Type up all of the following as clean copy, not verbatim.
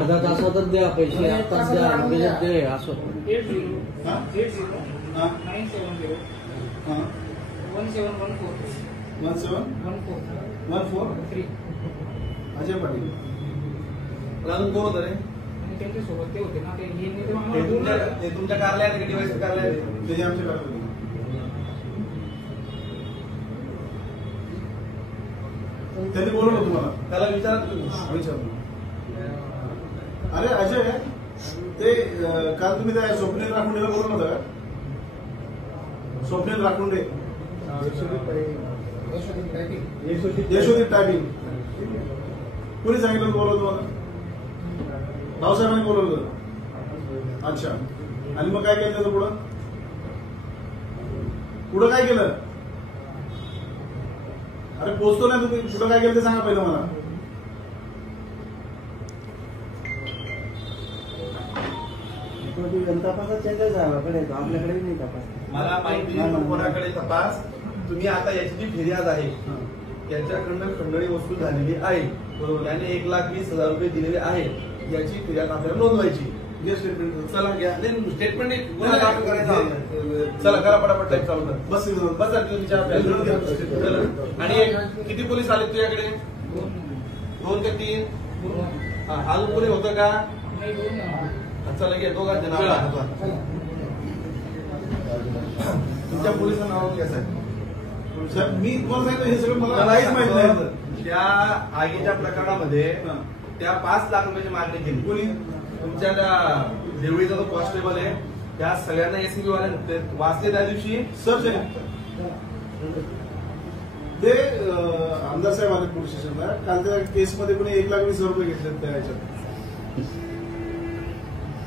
अर्धा तासातच द्या पैसे, आताच द्या, लगेच दे असं. 80 970 1714 अजय पाटील. अजून कोण होतं रे? त्यांच्यासोबत ते होते ना, ते तुमच्या कार्यालयात डिवाइस कार्यालयात ते आमच्या कार्यालयात. त्यांनी बोलवलं तुम्हाला? त्याला विचारलं. अरे अजय, ते काल तुम्ही त्या स्वप्नील राखुंडेला बोलवलं होतं का? स्वप्नील राखुंडे, यशोदीप टायपिंग. कुणी सांगितलं बोलवलं तुम्हाला? भाऊसाहेबांनी बोलवलं. अच्छा, आणि मग काय केलं त्याचं पुढं? काय केलं? अरे पोचतो ना तुम्ही, पुढं काय केलं ते सांगा पहिलं मला. तपासात चेंजेस झाल्याकडे आपल्याकडे नाही तपास. मला माहिती कोणाकडे तपास. तुम्ही आता याची जी फिर्याद आहे त्याच्याकडनं खंडणी वसूल झालेली आहे, त्याने 1,20,000 रुपये दिलेले आहे, याची फिर्याद आपल्याला नोंदवायची. चला घ्या स्टेटमेंट, चला करा पटापट टाईप चालू कर. बस आणि किती पोलीस आले तुझ्याकडे? 2 ते 3. अजून कोणी होतं का? चला घ्या दोघांचे नाव. तुमच्या पोलिसांचं नाव काय साहेब? मी तुम्हाला सांगितलं हे सगळं मला काहीच माहित नाही. त्या आगीच्या प्रकरणामध्ये त्या 5 लाख रुपयाची मागणी केली. कोणी? तुमच्या त्या देवळीचा जो कॉन्स्टेबल आहे, त्या सगळ्यांना एसीबी वाले वाचले त्या दिवशी. सर ते आमदार साहेब आले पोलीस स्टेशनला काल. त्या केसमध्ये कोणी 1,20,000 रुपये घेतले त्या ह्याच्यात.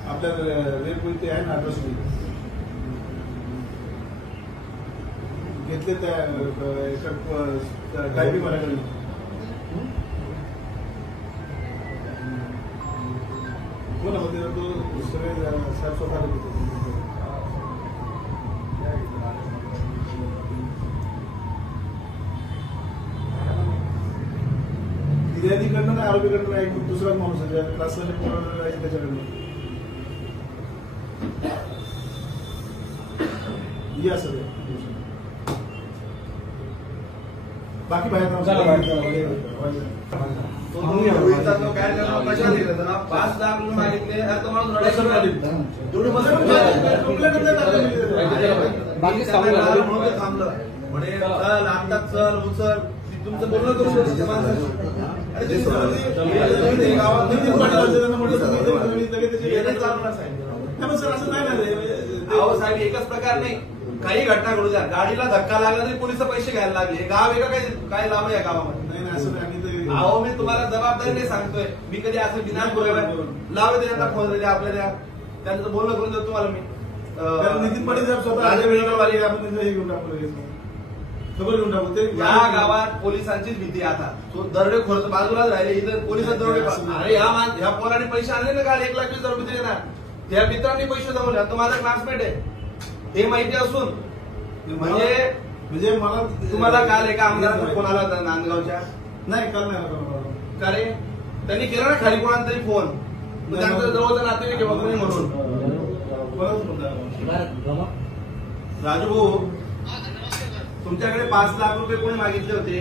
आपल्या रेप ते आहे ना, अड्रेस घेतले त्या टायपिंग वाल्याकडे. कोण होते तो? सगळे साहेब स्वतः फिर्यादीकडनं नाही, आरोपीकडनं नाही, दुसराच माणूस आहे त्याच्याकडनं. या सगळे बाकी बाहेर 5 लाख मागितले. म्हणे आता चल उचल, तुमचं बोलणं करून असं नाही ना साहेब. एकच प्रकार नाही, काही घटना घडू द्या, गाडीला धक्का लागला तरी पोलिस पैसे घ्यायला लागले. गाव वेगळं काय लाभ आहे या गावामध्ये? अहो मी तुम्हाला जबाबदारीने सांगतोय. मी कधी असं बिना लावे त्यांना फोन दिले आपल्याला, त्यांचं बोलणं करून देतो तुम्हाला मी. नितीन पाटील साहेब स्वतः या गावात पोलिसांचीच भीती. आता तो दरोडे खोर बाजूलाच राहिले, इथं पोलिसात दरोडे. अरे ह्या पोराने पैसे आणले ना काल 1,20,000 रुपये दिले ना, त्या मित्रांनी पैसे जमवले. तो माझा क्लासमेट आहे, हे माहिती असून म्हणजे मला तुम्हाला काल एका आमदाराचा फोन आला होता नांदगावच्या. नाही काल नाही का रे? त्यांनी केला ना खाली कोणाला तरी फोन, त्यांचं जवळचं नातेवाईक किंवा कोणी म्हणून. राजू भाऊ, तुमच्याकडे 5 लाख रुपये कोणी मागितले होते?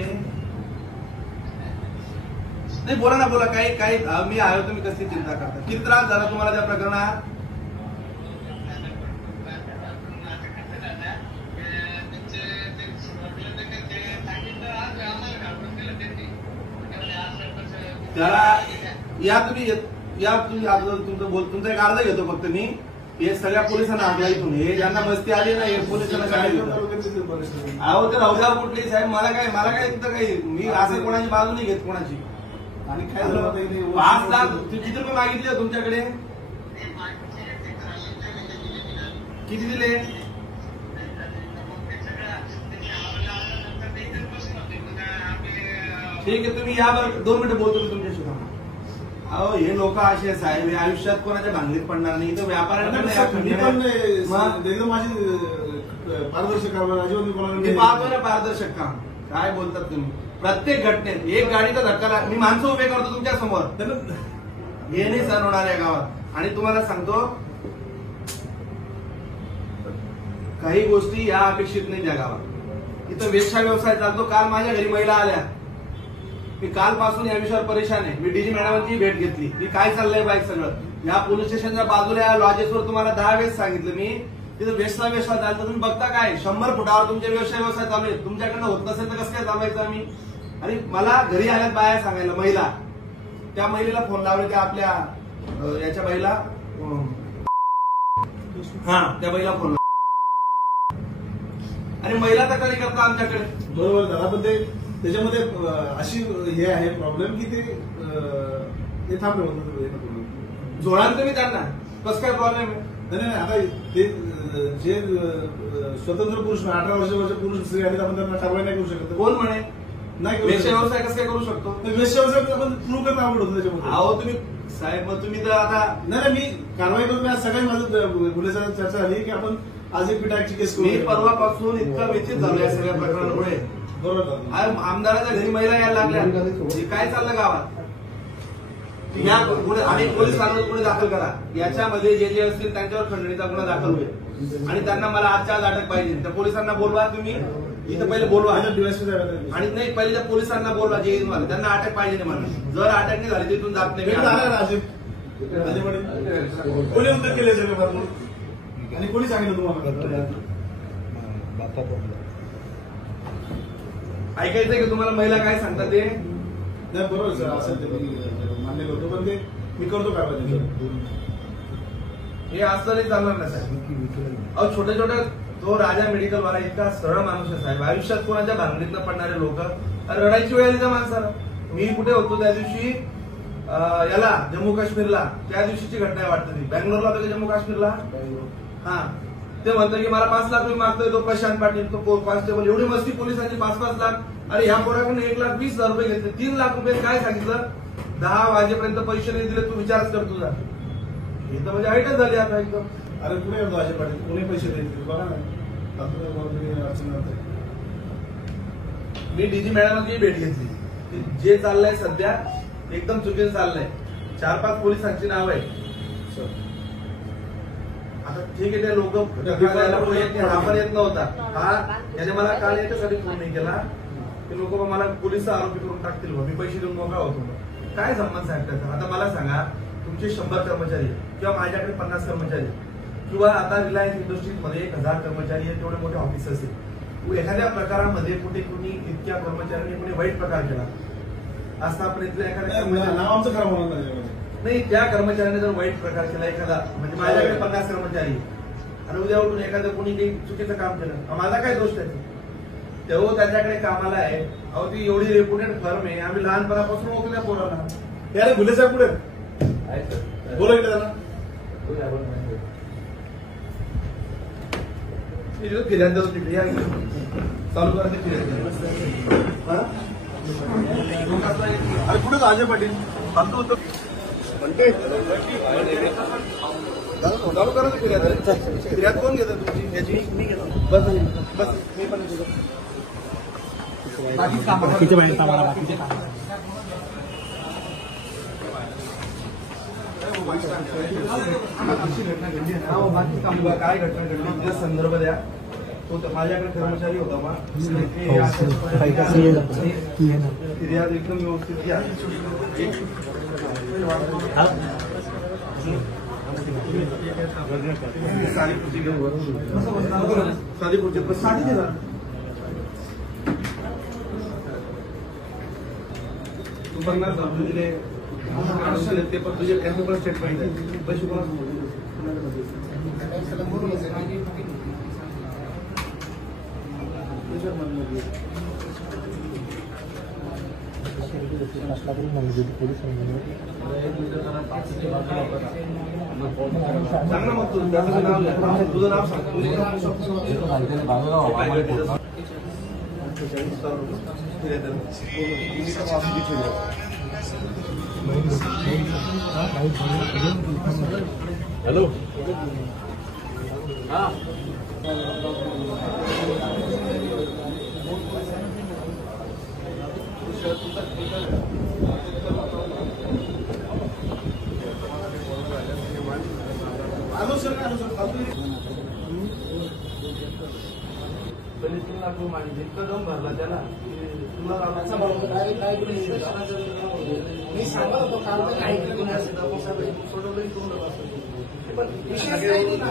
नाही बोला ना, बोला. काही मी आहे, तुम्ही कसली चिंता करता? किती त्रास झाला तुम्हाला त्या प्रकरणात? त्याला या तुम्ही तुमचा एक अर्ज घेतो फक्त मी. हे सगळ्या पोलिसांना आणला इथून, हे ज्यांना मस्ती आली ना, हे पोलिसांना सांगितलं. अहो ते राहू द्या कुठली साहेब, मला काय तिथं काही, मी असं कोणाची बाजू नाही घेत कोणाची. आणि काय झालं 5 लाख किती रुपये मागितले तुमच्याकडे? किती दिले? ठीक आहे, तुम्ही या बरं 2 मिनिटं बोलतो मी तुमच्याशी. अहो हे लोक असे साहेब, हे आयुष्यात कोणाच्या भांगडीत पडणार नाही. इथं व्यापाऱ्यांना माझी पारदर्शक पाहतोय ना, पारदर्शक काम. काय बोलतात तुम्ही? प्रत्येक घटनेत एक गाडीचा धक्का, मी माणसं उभे करतो तुमच्या समोर, हे नाही सहन होणार या गावात. आणि तुम्हाला सांगतो काही गोष्टी या अपेक्षित नाही त्या गावात. इथं वेश्या व्यवसाय चालतो. काल माझ्या घरी महिला आल्या. मी कालपासून या विषयावर परेशान आहे. मी डीजी मॅडमांची भेट घेतली की काय चाललंय बाईक सगळं. या पोलीस स्टेशनच्या बाजूला लॉजेसवर तुम्हाला 10 वेळेस सांगितलं मी, तिथं वेस्टला व्यवसाय चालतं. तुम्ही बघता काय 100 फुटावर तुमचे व्यवसाय चालू आहेत. तुमच्याकडनं होत नसेल तर कसं काय थांबायचं आम्ही. आणि मला घरी आल्यात बाया सांगायला महिला, त्या महिलेला फोन लावले त्या आपल्या याच्या बाईला, हा त्या बाईला फोन आणि महिला तक्रारी करता आमच्याकडे. बरोबर झाला. पण ते त्याच्यामध्ये अशी हे आहे प्रॉब्लेम की ते थांबले होतं जोडाल तुम्ही त्यांना कसं काय प्रॉब्लेम आहे. नाही आता ते जे स्वतंत्र पुरुष 18 वर्षाचे पुरुष स्त्री आहेत आपण त्यांना कारवाई नाही करू शकत. कोण म्हणे नाही वेश्या व्यवसाय कसं काय करू शकतो. वेश्या व्यवसाय आपण प्रूव्ह करणं आवड होतं त्याच्यामध्ये. अहो तुम्ही साहेब मग तुम्ही तर आता नाही मी कारवाई करून आज सगळ्यात माझं पोलिसांना चर्चा झाली की आपण आज एक पिटाची केस करू. मी परवापासून इतका व्यथित झालो या सगळ्या प्रकरणामुळे. बरोबर. आमदाराच्या घरी महिला यायला लागल्या. काय चाललं गावात या आणि पोलिसांना गुन्हे दाखल करा. याच्यामध्ये जे असतील त्यांच्यावर खंडणीचा गुन्हा दाखल होईल आणि त्यांना मला आजच्या आज अटक पाहिजे. त्या पोलिसांना बोलवा तुम्ही इथं पहिले बोलवा आणि नाही पहिले त्या पोलिसांना बोलवा जे त्यांना अटक पाहिजे नाही मला. जर अटक नाही झाली तिथून जात नाही. कोणी उत्तर केले सगळं आणि कोणी सांगितलं तुम्हाला ऐकायचंय की तुम्हाला महिला काय सांगतात ते. नाही बरोबर सर असं ते मान्य करतो पण ते मी करतो काय पाहिजे हे असं नाही चालणार ना साहेब. अहो छोटे तो राजा मेडिकल वाला इतका सरळ माणूस आहे साहेब. आयुष्यात कोणाच्या भांगडीतनं पडणारे लोक. रडायची वेळ आली त्या माणसाला. मी कुठे होतो त्या दिवशी याला जम्मू काश्मीरला. त्या दिवशीची घटना वाटतं ती. बँगलोरला होतं जम्मू काश्मीरला. हा ते म्हणतो की मला 5 लाख रुपये मागतोय तो प्रशांत पाटील तो कॉन्स्टेबल. एवढी मस्ती पोलिसांची 5-5 लाख. अरे ह्या पोराकडून 1,20,000 रुपये घेतले. 3 लाख रुपये काय सांगितलं 10 वाजेपर्यंत पैसे नाही दिले तू विचारच कर तुझा. हे तर म्हणजे आयटच झाली आता एकदम. अरे पुढे येतो अशा पाटील कोणी पैसे देतील बघा ना. मी डीजी मॅडमांची भेट घेतली. जे चाललंय सध्या एकदम चुकीचं चाललंय. 4-5 पोलिसांची नाव आहे. आता ठीक आहे ते लोक हा पण येत नव्हता. हा त्याने मला काल याच्यासाठी फोन नाही केला ते लोक मला पोलिसचा आरोपी करून टाकतील. मी पैसे देऊन मोकळा होतो. काय संबंध साहेब त्याचा. आता मला सांगा तुमचे 100 कर्मचारी किंवा माझ्याकडे 50 कर्मचारी किंवा आता रिलायन्स इंडस्ट्रीज मध्ये 1000 कर्मचारी आहेत. तेवढे मोठे ऑफिस असेल. एखाद्या प्रकारामध्ये कुठे कुणी इतक्या कर्मचाऱ्यांनी कुणी वाईट प्रकार केला असता आपण इथल्या एखाद्या नाव आमचं खरं म्हणून नाही त्या कर्मचाऱ्याने जर वाईट प्रकार केला एखादा म्हणजे माझ्याकडे 50 कर्मचारी आणि उद्या उठून एखादं कोणी काही चुकीचं काम केलं माझा काय दोष त्याचा. तेव्हा त्याच्याकडे कामाला आहे. अहो ती एवढी रेप्युटेड फर्म आहे. आम्ही लहानपणापासून ओळखल्या पोरांना. यार गुले साहेब पुढे बोला की त्याला फिर्याद देतो तिकडे चालू करा ते फिर्याद. अरे कुठे अजय पाटील चालू होतो चालू करा ते फिर्याद कोण घेतं तुमची याची. बस बस मी पण बाकीचे बाहेर आम्हाला बाकीचे काम काय घटना घडली तिचा संदर्भ द्या. तो माझ्याकडे कर्मचारी होता बा. फिर्याद एकदम व्यवस्थित घ्या. साधी खुर्ची घेऊन साधी खुर्ची साधी घे. तू 50 दिले ते पण तुझे पण स्टेटमेंट आहे. पैसे कोणाला सांग ना मग तुझं नाव सांग. हॅलो हा पहिले 3 लाख रुपये मागितले, इतका दम भरला त्याला तुला मी सांगत होतो काल पण ऐकलं तुम्ही असेल पण विशेष काही नाही ना.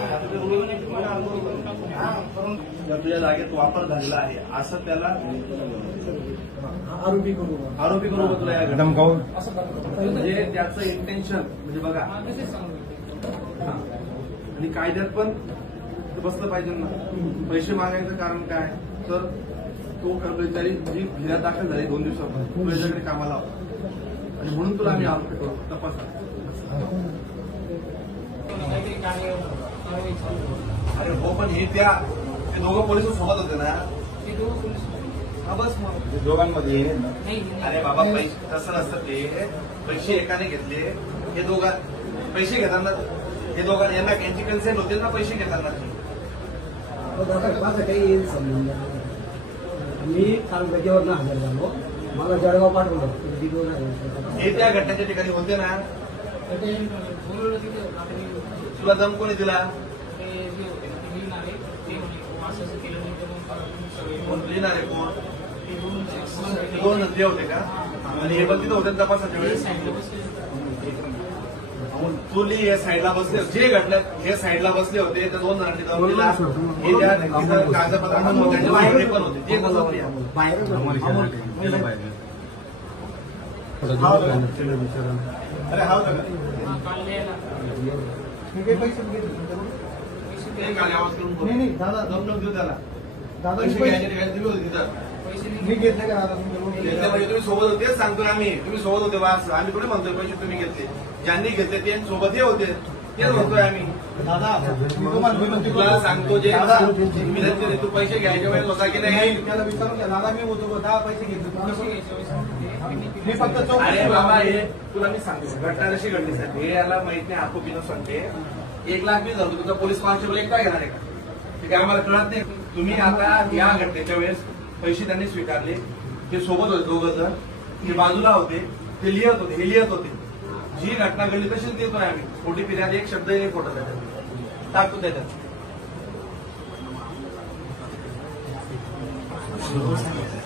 तुझ्या जागेत वापर झालेला आहे असं त्याला आरोपी करू तुला या धमकावून म्हणजे त्याचं इंटेन्शन म्हणजे बघा. आणि कायद्यात पण बसलं पाहिजे ना. पैसे मागायचं कारण काय तर तो कर्मचारी जी फिर्याद दाखल झाली 2 दिवसापूर्वी तुझ्याकडे कामाला होता आणि म्हणून तुला आम्ही आरोपी करू तपासा. अरे हो पण हे ते दोघं पोलीस सोबत होते ना. हा बस मग दोघांमध्ये अरे बाबा पैसे तसं नसतं ते. पैसे एकाने घेतले हे दोघा पैसे घेताना हे दोघांना यांना यांची कन्सेंट होते ना पैसे घेताना. माझं काही येईल समजून मी काल जागेवर हजर झालो. मला जळगाव पाठवलं. हे त्या घटनेच्या ठिकाणी होते ना. तुला दम कोणी दिला. कोण लिहिणार आहे कोण 2 नजरे होते का आणि हे पण तिथं होते तपासाच्या वेळेस. तू लिही हे साईडला बसले जे घटनेत हे साईडला बसले होते त्या 2 जणांनी दम दिला. हे त्या कागदपत्रांना त्याच्या बाहेर पण होते ते कसं अरे हा नाही दादा दम देऊ त्याला. पैसे घ्यायच्या ठिकाणी तुम्ही होते तिथं. मी घेतलं का दादा घेतले म्हणजे तुम्ही सोबत होते तेच सांगतोय आम्ही. तुम्ही सोबत होते वास आम्ही कुठे म्हणतोय पैसे तुम्ही घेतले. ज्यांनी घेतले ते सोबत हे होते तेच म्हणतोय आम्ही. तुला सांगतो जे विनंती केली तू पैसे घ्यायच्या वेळेस होता की नाही. त्याला विचारून घ्या दादा मी होतो 10 पैसे घेतले मी फक्त अरे बाबा हे तुला मी सांगतो घटना कशी घडली साहेब हे याला माहित नाही. आरोपीनं सांगते 1,20,000 तुमचा पोलीस कॉन्स्टेबल एकटा घेणार आहे का ते काय आम्हाला कळत नाही. तुम्ही आता या घटनेच्या वेळेस पैसे त्यांनी स्वीकारले. ते सोबत होते 2 जण. ते बाजूला होते ते लिहित होते हे लिहित होते. जी घटना घडली तशीच देतोय आम्ही. खोटी फिर्याद एक शब्दही नाही खोटा त्याच्यात टाकतो त्याच्यात.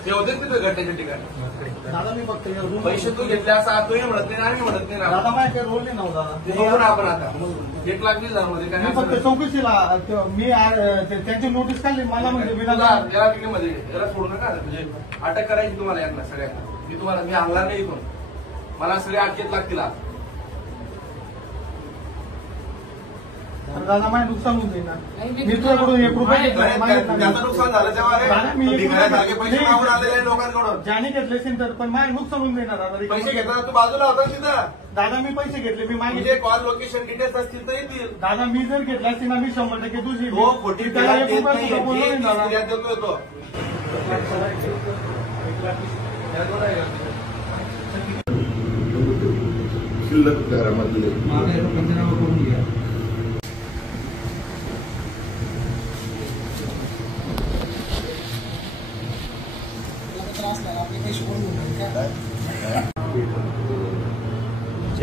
ते होते तिथे घटनेच्या ठिकाणी. दादा मी फक्त पैसे तू घेतले असं तुम्ही म्हणत नाही आम्ही म्हणत नाही. दादा माझ्या रोल नाही नव्हता. ते बघू ना आपण आता 1,20,000 मध्ये मी फक्त काय चौकशीला मी त्यांची नोटीस काढली मला म्हणजे याला मध्ये याला सोडू नका म्हणजे अटक करायची तुम्हाला यांना सगळ्यांना. मी आणणार नाही इथून. मला सगळे अटकेत लागतील. दादा माझं नुकसान होऊन जाईल ना. मी तुझ्याकडून 1 रुपया त्याचं नुकसान झालं तेव्हा पैसे मागून आलेले लोकांकडून ज्याने घेतले असेल तर पण माझं नुकसान होऊन जाईल ना दादा. पैसे घेताना तू बाजूला होता तिथं. दादा मी पैसे घेतले मी म्हणजे मागितले कॉल लोकेशन डिटेल्स असतील तर येतील. दादा मी जर घेतला असतील ना मी 100% तुझी तो खोटी त्याला फिर्याद 1 देत रुपया नाही. सुद्धा बोललो नाही दादा. फिर्याद देतोय तो. शिल्लक घरामधले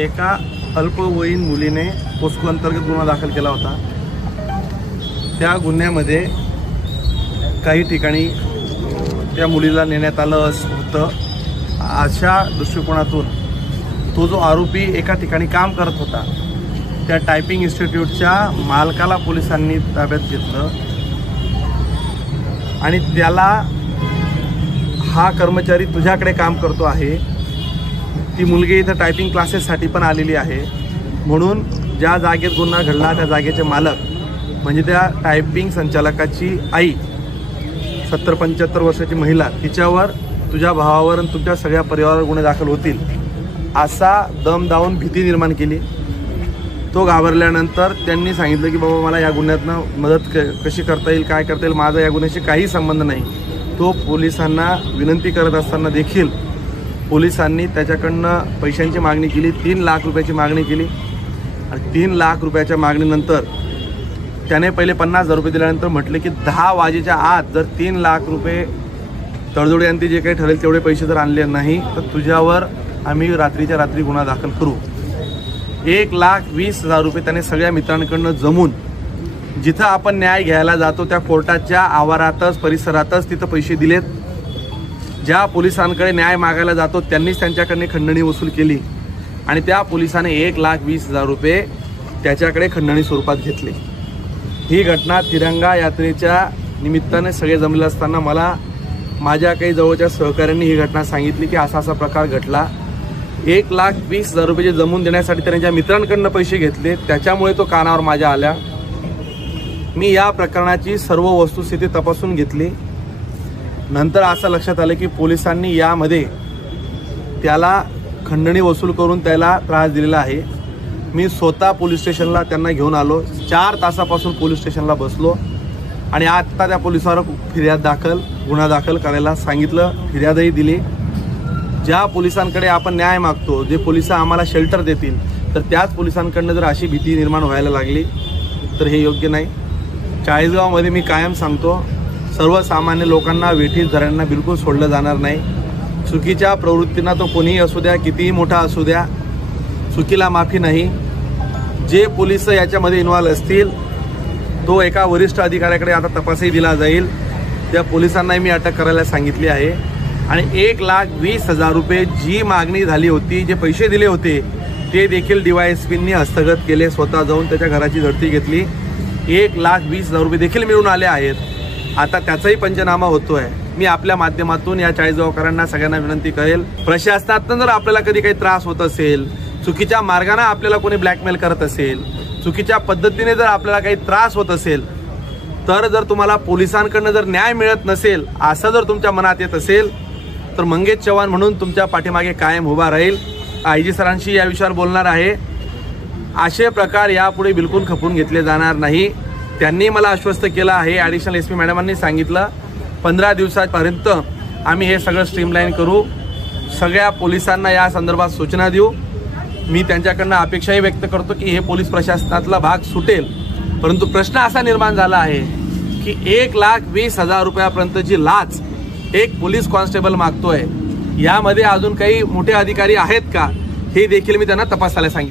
एका अल्पवयीन मुलीने पोस्को अंतर्गत गुन्हा दाखल केला होता. त्या गुन्ह्यामध्ये काही ठिकाणी त्या मुलीला नेण्यात आलं होतं. अशा दृष्टिकोनातून तो जो आरोपी एका ठिकाणी काम करत होता त्या टायपिंग इन्स्टिट्यूटच्या मालकाला पोलिसांनी ताब्यात घेतलं आणि त्याला हा कर्मचारी तुझ्याकडे काम करतो आहे. ती मुलगी इथं टायपिंग क्लासेससाठी पण आलेली आहे. म्हणून ज्या जागेत गुन्हा घडला त्या जागेचे मालक म्हणजे त्या टायपिंग संचालकाची आई 70-75 वर्षाची महिला तिच्यावर तुझ्या भावावर आणि तुमच्या सगळ्या परिवारावर गुन्हे दाखल होतील असा दम दावून भीती निर्माण केली. तो घाबरल्यानंतर त्यांनी सांगितलं की बाबा मला या गुन्ह्यातनं मदत कशी करता येईल काय करता येईल माझा या गुन्ह्याशी काही संबंध नाही. तो पोलिसांना विनंती करत असताना देखील पोलिसांनी त्याच्याकडनं पैशांची मागणी केली. 3 लाख रुपयाची मागणी केली आणि 3 लाख रुपयाच्या मागणीनंतर त्याने पहिले 50,000 रुपये दिल्यानंतर म्हटले की 10 वाजेच्या आत जर 3 लाख रुपये तडजोडी यांनी जे काही ठरेल तेवढे पैसे जर आणले नाही तर तुझ्यावर आम्ही रात्रीच्या रात्री गुन्हा दाखल करू. 1,20,000 रुपये त्याने सगळ्या मित्रांकडनं जमून जिथं आपण न्याय घ्यायला जातो त्या कोर्टाच्या आवारातच परिसरातच तिथं पैसे दिलेत. ज्या पोलिसांकडे न्याय मागायला जातो त्यांनीच त्यांच्याकडे खंडणी वसूल केली आणि त्या पोलिसाने 1,20,000 रुपये त्याच्याकडे खंडणी स्वरूपात घेतले. ही घटना तिरंगा यात्रेच्या निमित्ताने सगळे जमले असताना मला माझ्या काही जवळच्या सहकाऱ्यांनी ही घटना सांगितली की असा असा प्रकार घडला. 1,20,000 रुपये जमवून देण्यासाठी त्याने ज्या मित्रांकडनं पैसे घेतले त्याच्यामुळे तो कानावर माझ्या आल्या. मी या प्रकरणाची सर्व वस्तुस्थिती तपासून घेतली. नंतर असं लक्षात आलं की पोलिसांनी यामध्ये त्याला खंडणी वसूल करून त्याला त्रास दिलेला आहे. मी स्वतः पोलीस स्टेशनला त्यांना घेऊन आलो. 4 तासापासून पोलीस स्टेशनला बसलो आणि आत्ता त्या पोलिसावर गुन्हा दाखल करायला सांगितलं. फिर्यादही दिली. ज्या पोलिसांकडे आपण न्याय मागतो, जे पोलिस आम्हाला शेल्टर देतील, तर त्याच पोलिसांकडनं जर अशी भीती निर्माण व्हायला लागली तर हे योग्य नाही. चाळीसगावमध्ये मी कायम सांगतो, सर्वसामान्य लोकांना, वेठीधाऱ्यांना बिलकुल सोडलं जाणार नाही. चुकीच्या प्रवृत्तींना तो कोणीही असू द्या, कितीही मोठा असू द्या, चुकीला माफी नाही. जे पोलिस याच्यामध्ये इन्व्हॉल्व असतील तो एका वरिष्ठ अधिकाऱ्याकडे आता तपासही दिला जाईल. त्या पोलिसांनाही मी अटक करायला सांगितली आहे आणि 1,20,000 रुपये जी मागणी झाली होती, जे पैसे दिले होते ते देखील DYSPंनी हस्तगत केले. स्वतः जाऊन त्याच्या घराची झडती घेतली. 1,20,000 रुपये देखील मिळून आले आहेत. आता त्याचाही पंचनामा होतोय. मी आपल्या माध्यमातून या चाळीसगावकरांना सगळ्यांना विनंती करेल, प्रशासनातून जर आपल्याला कधी काही त्रास होत असेल, चुकीच्या मार्गाने आपल्याला कोणी ब्लॅकमेल करत असेल, चुकीच्या पद्धतीने जर आपल्याला काही त्रास होत असेल, तर जर तुम्हाला पोलिसांकडनं जर न्याय मिळत नसेल असं जर तुमच्या मनात येत असेल तर मंगेश चव्हाण म्हणून तुमच्या पाठीमागे कायम उभा राहील. IG सरांशी या विषयावर बोलणार आहे. असे प्रकार यापुढे बिलकुल खपून घेतले जाणार नाही. त्यांनी मला आश्वस्त केलं आहे. ॲडिशनल SP मॅडमांनी सांगितलं 15 दिवसापर्यंत आम्ही हे सगळं स्ट्रीमलाईन करू. सगळ्या पोलिसांना या संदर्भात सूचना देऊ. मी त्यांच्याकडनं अपेक्षाही व्यक्त करतो की हे पोलीस प्रशासनातला भाग सुटेल. परंतु प्रश्न असा निर्माण झाला आहे की 1,20,000 रुपयापर्यंतची लाच एक पोलीस कॉन्स्टेबल मागतोय. यामध्ये अजून काही मोठे अधिकारी आहेत का हे देखील मी त्यांना तपासायला सांगितलं.